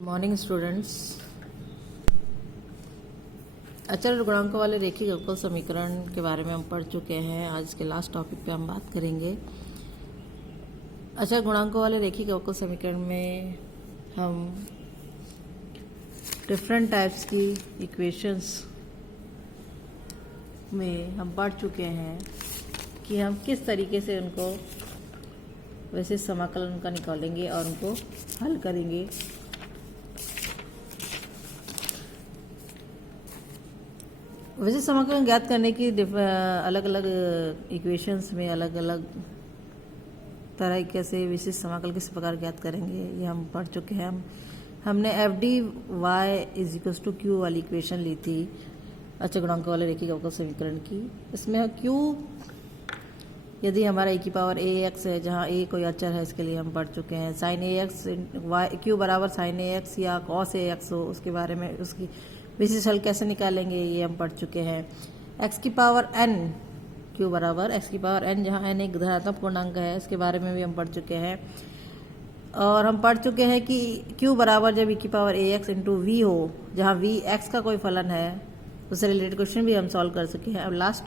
Morning students. अचल गुणांकों वाले रेखीय अवकल समीकरण के बारे में हम पढ़ चुके हैं। आज के लास्ट टॉपिक पे हम बात करेंगे। अचल गुणांकों वाले रेखीय अवकल समीकरण में हम डिफरेंट टाइप्स की इक्वेशंस में हम पढ़ चुके हैं कि हम किस तरीके से उनको वैसे समाकलन का निकालेंगे और उनको हल करेंगे। वैसे समाकलन ज्ञात करने की अलग अलग इक्वेशंस में अलग अलग तरीके से विशिष्ट समाकल किस प्रकार ज्ञात करेंगे ये हम पढ़ चुके हैं। हमने F D Y is equals to Q वाली इक्वेशन ली थी अचल गुणांकों वाले रेखीय अवकल समीकरण की। इसमें क्यू यदि हमारा e की पावर ए एक्स है, जहाँ ए कोई अचर है, इसके लिए हम पढ़ चुके हैं। साइन ए एक्स वाई क्यू बराबर साइन ए एक्स या कॉस ए एक्स हो, उसके बारे में उसकी विशिष्ट हल कैसे निकालेंगे ये हम पढ़ चुके हैं। x की पावर n q बराबर x की पावर n, जहाँ n एक धनात्मक पूर्णांक है, इसके बारे में भी हम पढ़ चुके हैं। और हम पढ़ चुके हैं कि q बराबर जब e की power a x into V हो, जहाँ v x का कोई फलन है, उससे रिलेटेड क्वेश्चन भी हम सॉल्व कर चुके हैं। अब लास्ट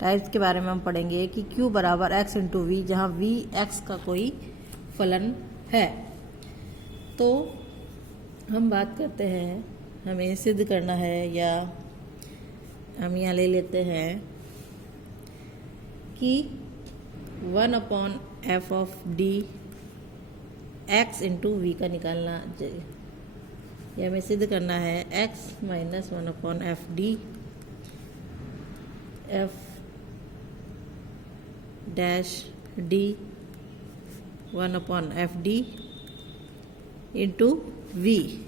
टाइप्स के बारे में हम पढ़ेंगे कि q बराबर x इंटू वी, जहाँ v x का कोई फलन है। तो हम बात करते हैं, हमें सिद्ध करना है, या हम यहाँ ले लेते हैं कि 1/f of D X into V का निकालना, ये हमें सिद्ध करना है। x माइनस 1/f D F dash D 1/f D into V,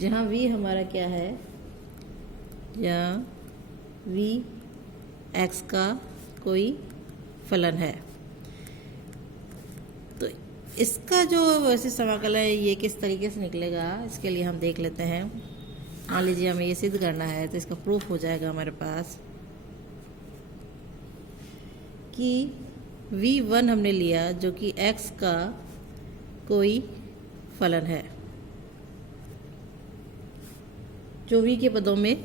जहाँ v हमारा क्या है, जहाँ v x का कोई फलन है। तो इसका जो वैसे समाकलन है ये किस तरीके से निकलेगा, इसके लिए हम देख लेते हैं। मान लीजिए हमें ये सिद्ध करना है, तो इसका प्रूफ हो जाएगा हमारे पास कि v1 हमने लिया जो कि x का कोई फलन है, जो v के पदों में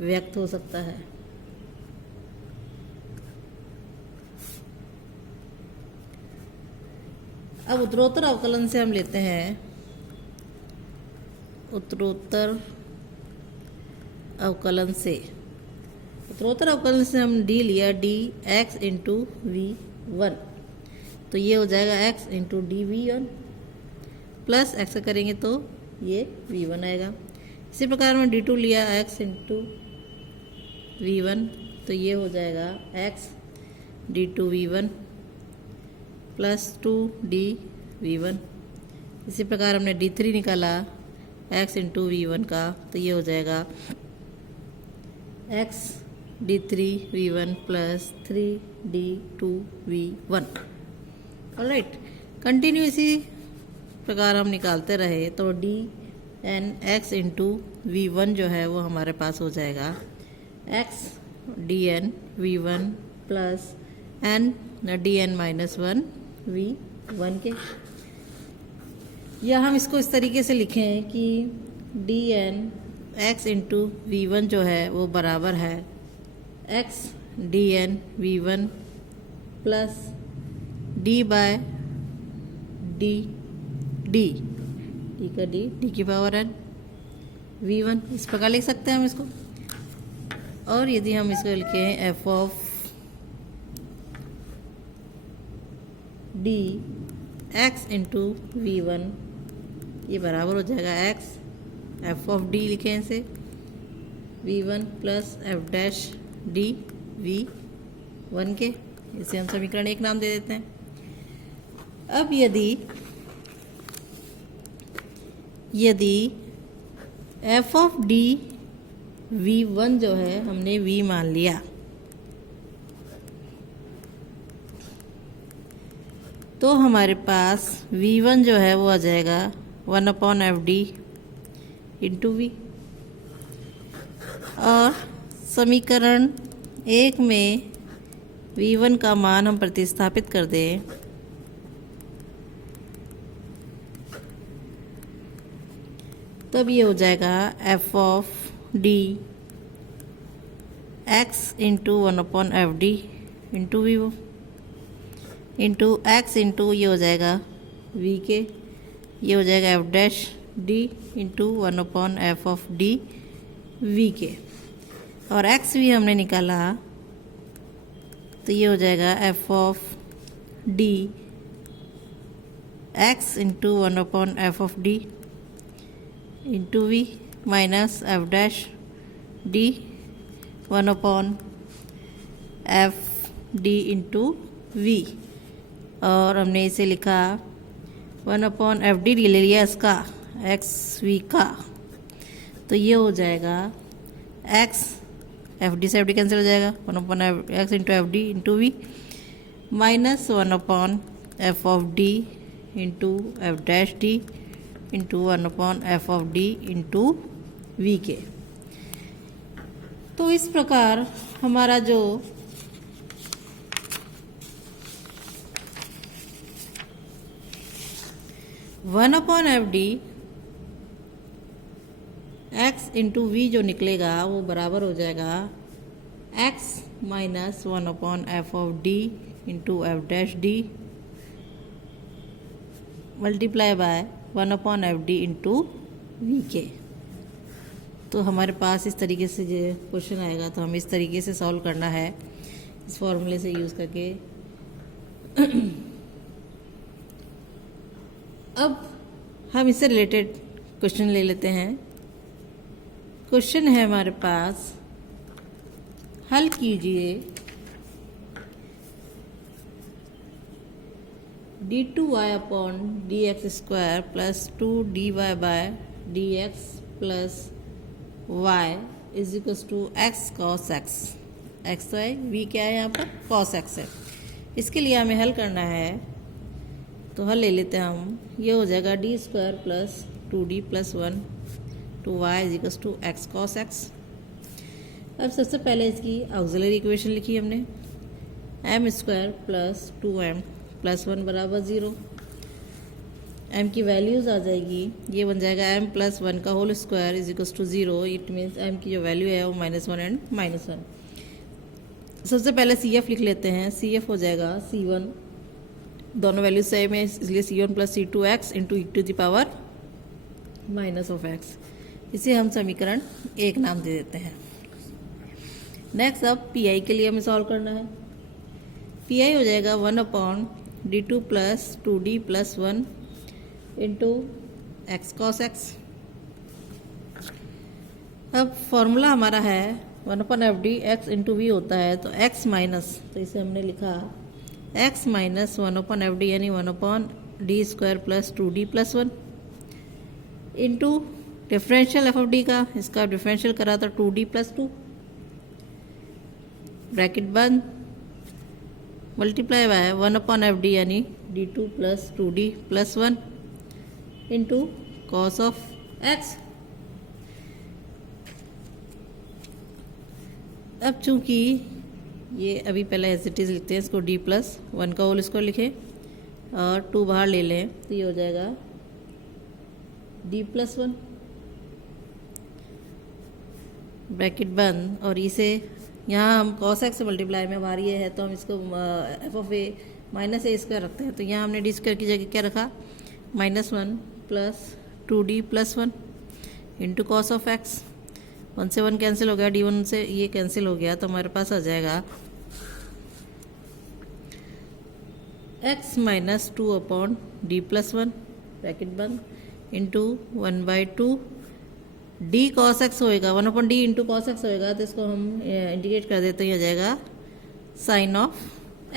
व्यक्त हो सकता है। अब उत्तरोत्तर अवकलन से हम लेते हैं, उत्तरोत्तर अवकलन से हम d लिया, d x into V one, तो ये हो जाएगा x into D V one plus x का करेंगे तो ये v1 आएगा। इसी प्रकार में d2 लिया x इंटू v1, तो ये हो जाएगा x d2 v1 plus 2d v1। इसी प्रकार हमने d3 निकाला x इंटू v1 का, तो ये हो जाएगा x d3 v1 plus 3d2 v1। Alright, continue इसी प्रकार हम निकालते रहे तो D N X into V one जो है वो हमारे पास हो जाएगा X D N V one plus N D N minus one V one के, या हम इसको इस तरीके से लिखें कि D N X into V one जो है वो बराबर है X D N V one plus D by D D D का डी की पावर एन वी वन, इस प्रकार लिख सकते हैं हम इसको। और यदि हम इसको लिखें F of D X into V one, ये बराबर हो जाएगा एक्स एफ ऑफ डी लिखें इसे V one plus F dash D V one के, इसे हम समीकरण एक नाम दे देते हैं। अब यदि f of D V one जो है हमने v मान लिया, तो हमारे पास v1 जो है वो आ जाएगा 1/f डी इंटू वी। और समीकरण एक में v1 का मान हम प्रतिस्थापित कर दें तब ये हो जाएगा F of D X into 1/FD into V into x into ये हो जाएगा वी के, ये हो जाएगा F dash D into 1/F(D) V के। और एक्स भी हमने निकाला तो ये हो जाएगा F of D X into 1/F(D) into V minus F dash D 1/F(D) into V. और हमने इसे लिखा 1/FD ले लिया इसका एक्स वी का, तो ये हो जाएगा एक्स एफ डी से एफ डी कैंसिल हो जाएगा 1/x into F D into V minus 1/F(D) into F dash D into 1/F(D) into V के। तो इस प्रकार हमारा जो one upon F D X into V जो निकलेगा वो बराबर हो जाएगा X minus 1/F(D) into F dash D multiply by 1/FD into V के। तो हमारे पास इस तरीके से जो क्वेश्चन आएगा तो हमें इस तरीके से सॉल्व करना है इस फॉर्मूले से यूज़ करके। अब हम इससे रिलेटेड क्वेश्चन ले लेते हैं। क्वेश्चन है हमारे पास, हल कीजिए d2y upon dx² plus 2dy by dx plus y is equals to X cos X. X तो है, वी क्या है यहाँ पर, कॉस एक्स है। इसके लिए हमें हल करना है, तो हल ले लेते हैं हम। ये हो जाएगा d² plus 2d plus 1 to y is equals to X cos X. अब सबसे पहले इसकी ऑक्सिलरी इक्वेशन लिखी हमने, m² प्लस 2m प्लस 1 बराबर 0। m की वैल्यूज़ आ जाएगी, ये बन जाएगा m प्लस 1 का whole square is equals to 0। It means m की जो वैल्यू है वो -1 एंड -1। सबसे पहले CF लिख लेते हैं। CF हो जाएगा C1, दोनों वैल्यू सेम है इसलिए C1 plus C2x into e to the power minus of x। इसे हम समीकरण 1 नाम दे देते हैं। नेक्स्ट अब PI के लिए हमें सॉल्व करना है। PI हो जाएगा 1/d2 plus 2d plus 1 into x cos X. अब फॉर्मूला हमारा है 1/FD एक्स इंटू वी होता है, तो x माइनस, तो इसे हमने लिखा x माइनस 1/FD यानी 1/d² plus 2d plus 1 into differential F of D का, इसका डिफरेंशियल करा था 2d प्लस 2 ब्रैकेट बंद मल्टीप्लाई बाय 1/FD यानी d2 plus 2d plus 1 into cos of x. अब चूंकि ये अभी पहले एज इट इज़ लिखते हैं, इसको d प्लस 1 का होल स्क्वायर लिखें और 2 बाहर ले लें, तो ये हो जाएगा d प्लस 1 ब्रैकेट बंद। और इसे यहाँ हम cos x से मल्टीप्लाई में बाहर ये है तो हम इसको f of a minus a² रखते हैं, तो यहाँ हमने d² की जगह क्या रखा -1 plus 2d plus 1 into cos of x। 1 से 1 कैंसिल हो गया, d1 से ये कैंसिल हो गया, तो हमारे पास आ जाएगा x minus 2/d plus 1 bracket बंद इंटू 1/2 d cos x होएगा, 1/d इंटू कॉस एक्स होएगा, तो इसको हम इंटीग्रेट कर देते हैं, हो जाएगा साइन ऑफ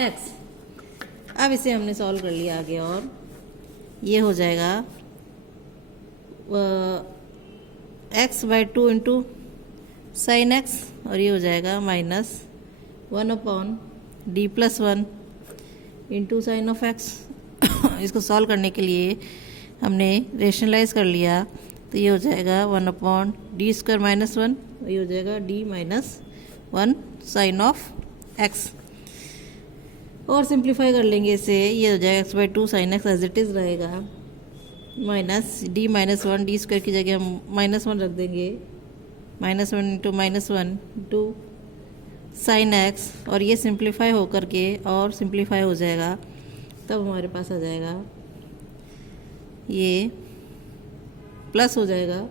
x। अब इसे हमने सॉल्व कर लिया आगे, और ये हो जाएगा x/2 इंटू साइन एक्स, और ये हो जाएगा -1/d plus 1 into sine of x। इसको सॉल्व करने के लिए हमने रेशनलाइज कर लिया, तो ये हो जाएगा 1/d² माइनस 1, ये हो जाएगा d minus 1 sine of x। और सिंप्लीफाई कर लेंगे इसे, ये हो जाएगा x/2 sine x as it is रहेगा minus D minus one, D square की जगह हम -1 रख देंगे, -1 इंटू -1 टू साइन एक्स, और ये सिंप्लीफाई होकर के और सिंप्लीफाई हो जाएगा, तब हमारे पास आ जाएगा ये प्लस हो जाएगा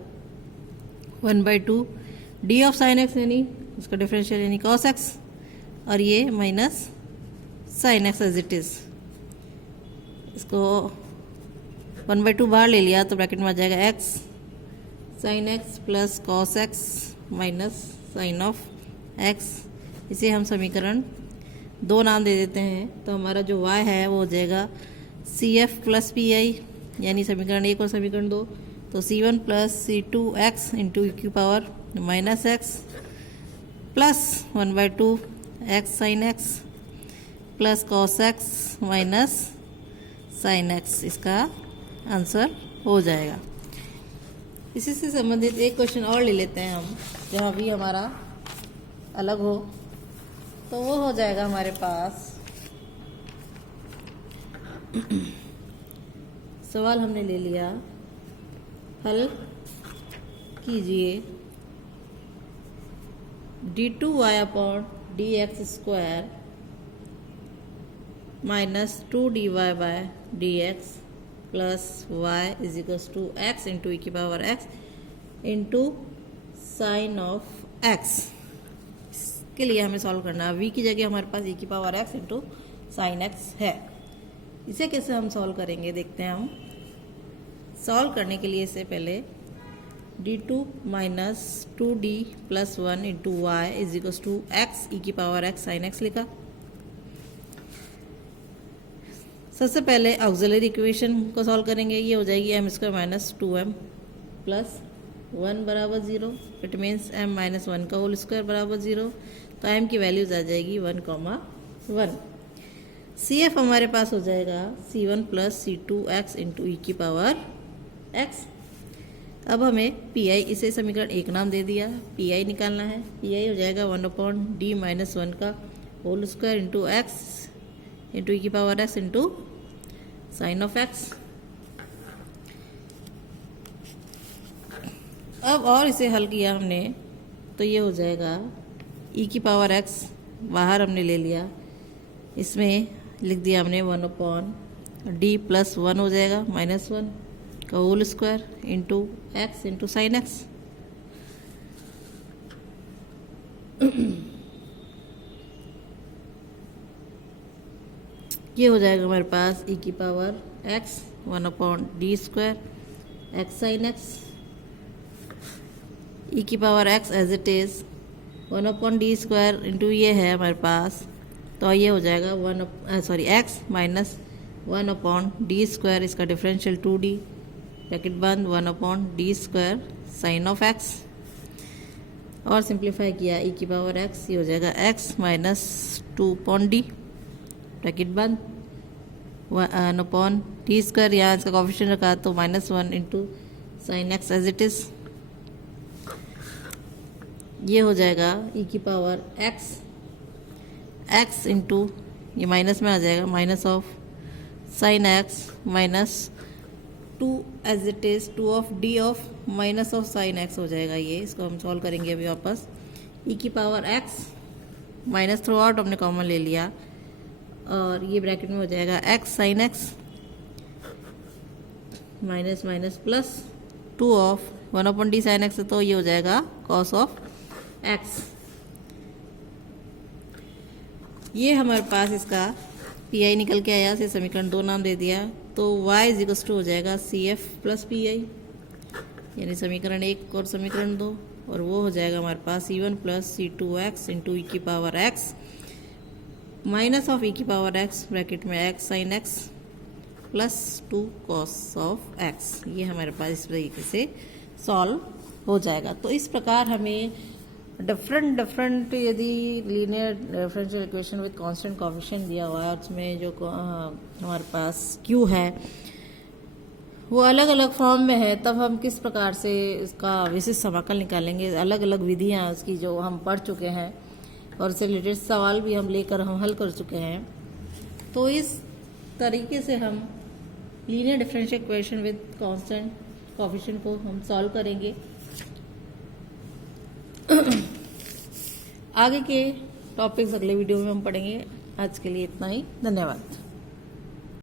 1/2 डी ऑफ साइन एक्स यानी उसका डिफरेंशियल यानी कॉस एक्स, और ये minus sine x as it is. इसको 1/2 बाहर ले लिया तो ब्रैकेट में आ जाएगा X sine X plus cos X minus sine of X. इसे हम समीकरण 2 नाम दे देते हैं, तो हमारा जो y है वो हो जाएगा CF प्लस PI, यानी समीकरण 1 और समीकरण 2, तो C1 plus C2x into e की power minus x plus 1/2 x sine X plus cos X minus sine x, इसका आंसर हो जाएगा। इसी से संबंधित एक क्वेश्चन और ले लेते हैं हम, जहाँ भी हमारा अलग हो, तो वो हो जाएगा हमारे पास सवाल हमने ले लिया, हल कीजिए d2y upon dx² minus 2dy by dx plus y is equals to x into e की power x into sine of x. इसके लिए हमें सॉल्व करना है, v की जगह हमारे पास ई की power x into sine x है। इसे कैसे हम सॉल्व करेंगे देखते हैं हम। सॉल्व करने के लिए इससे पहले d2 minus 2d plus 1 into y is equals to x e की पावर एक्स साइन एक्स लिखा। सबसे पहले ऑक्सिलरी इक्वेशन को सॉल्व करेंगे, ये हो जाएगी m² माइनस 2m प्लस 1 बराबर 0, इट मीन्स m माइनस 1 का होल स्क्वायर बराबर 0, तो m की वैल्यूज आ जाएगी 1,1। CF हमारे पास हो जाएगा C1 plus C2x into e की पावर x। अब हमें PI, इसे समीकरण 1 नाम दे दिया, PI निकालना है। PI हो जाएगा 1/d माइनस 1 का whole square into x into e की power x into sine of x. अब और इसे हल किया हमने तो ये हो जाएगा ई की पावर एक्स बाहर हमने ले लिया, इसमें लिख दिया हमने 1/d प्लस 1 हो जाएगा माइनस 1 का whole square into x into sine x. ये हो जाएगा हमारे पास ई की power x 1/d² x sine x, e की power x as it is 1/d² into ये है हमारे पास, तो ये हो जाएगा एक्स माइनस 1/d², इसका डिफरेंशियल 2d ब्रैकेट बंद 1/d² साइन ऑफ एक्स, और सिंप्लीफाई किया ई की पावर एक्स, ये हो जाएगा एक्स माइनस 2/d ब्रैकेट बंद 1/d², यहाँ इसका कोफिशिएंट रखा तो -1 into sine x as it is. ये हो जाएगा ई की पावर एक्स इंटू ये माइनस में आ जाएगा minus of sine X minus 2 as it is 2/d of minus of sine X हो जाएगा। ये इसको हम सॉल्व करेंगे अभी वापस। ई की power x minus through out हमने कॉमन ले लिया, और ये ब्रैकेट में हो जाएगा X sine X minus minus plus 2 of 1/d sine x, तो ये हो जाएगा कॉस ऑफ एक्स। ये हमारे पास इसका PI निकल के आया, से समीकरण 2 नाम दे दिया, तो y इज इक्वल्स टू हो जाएगा CF प्लस PI, यानी समीकरण 1 और समीकरण 2, और वो हो जाएगा हमारे पास C1 plus C2x into e की पावर एक्स माइनस ऑफ ई की पावर एक्स ब्रैकेट में x sine X plus 2 cos of x. ये हमारे पास इस तरीके से सॉल्व हो जाएगा। तो इस प्रकार हमें डिफरेंट यदि linear differential equation with constant coefficient दिया हुआ है, उसमें जो हमारे पास Q है वो अलग अलग फॉर्म में है, तब हम किस प्रकार से इसका विशिष्ट समाकल निकालेंगे। अलग अलग विधियाँ उसकी जो हम पढ़ चुके हैं, और इससे रिलेटेड सवाल भी हम लेकर हम हल कर चुके हैं। तो इस तरीके से हम linear differential equation with constant coefficient को हम सॉल्व करेंगे। आगे के टॉपिक्स अगले वीडियो में हम पढ़ेंगे। आज के लिए इतना ही, धन्यवाद।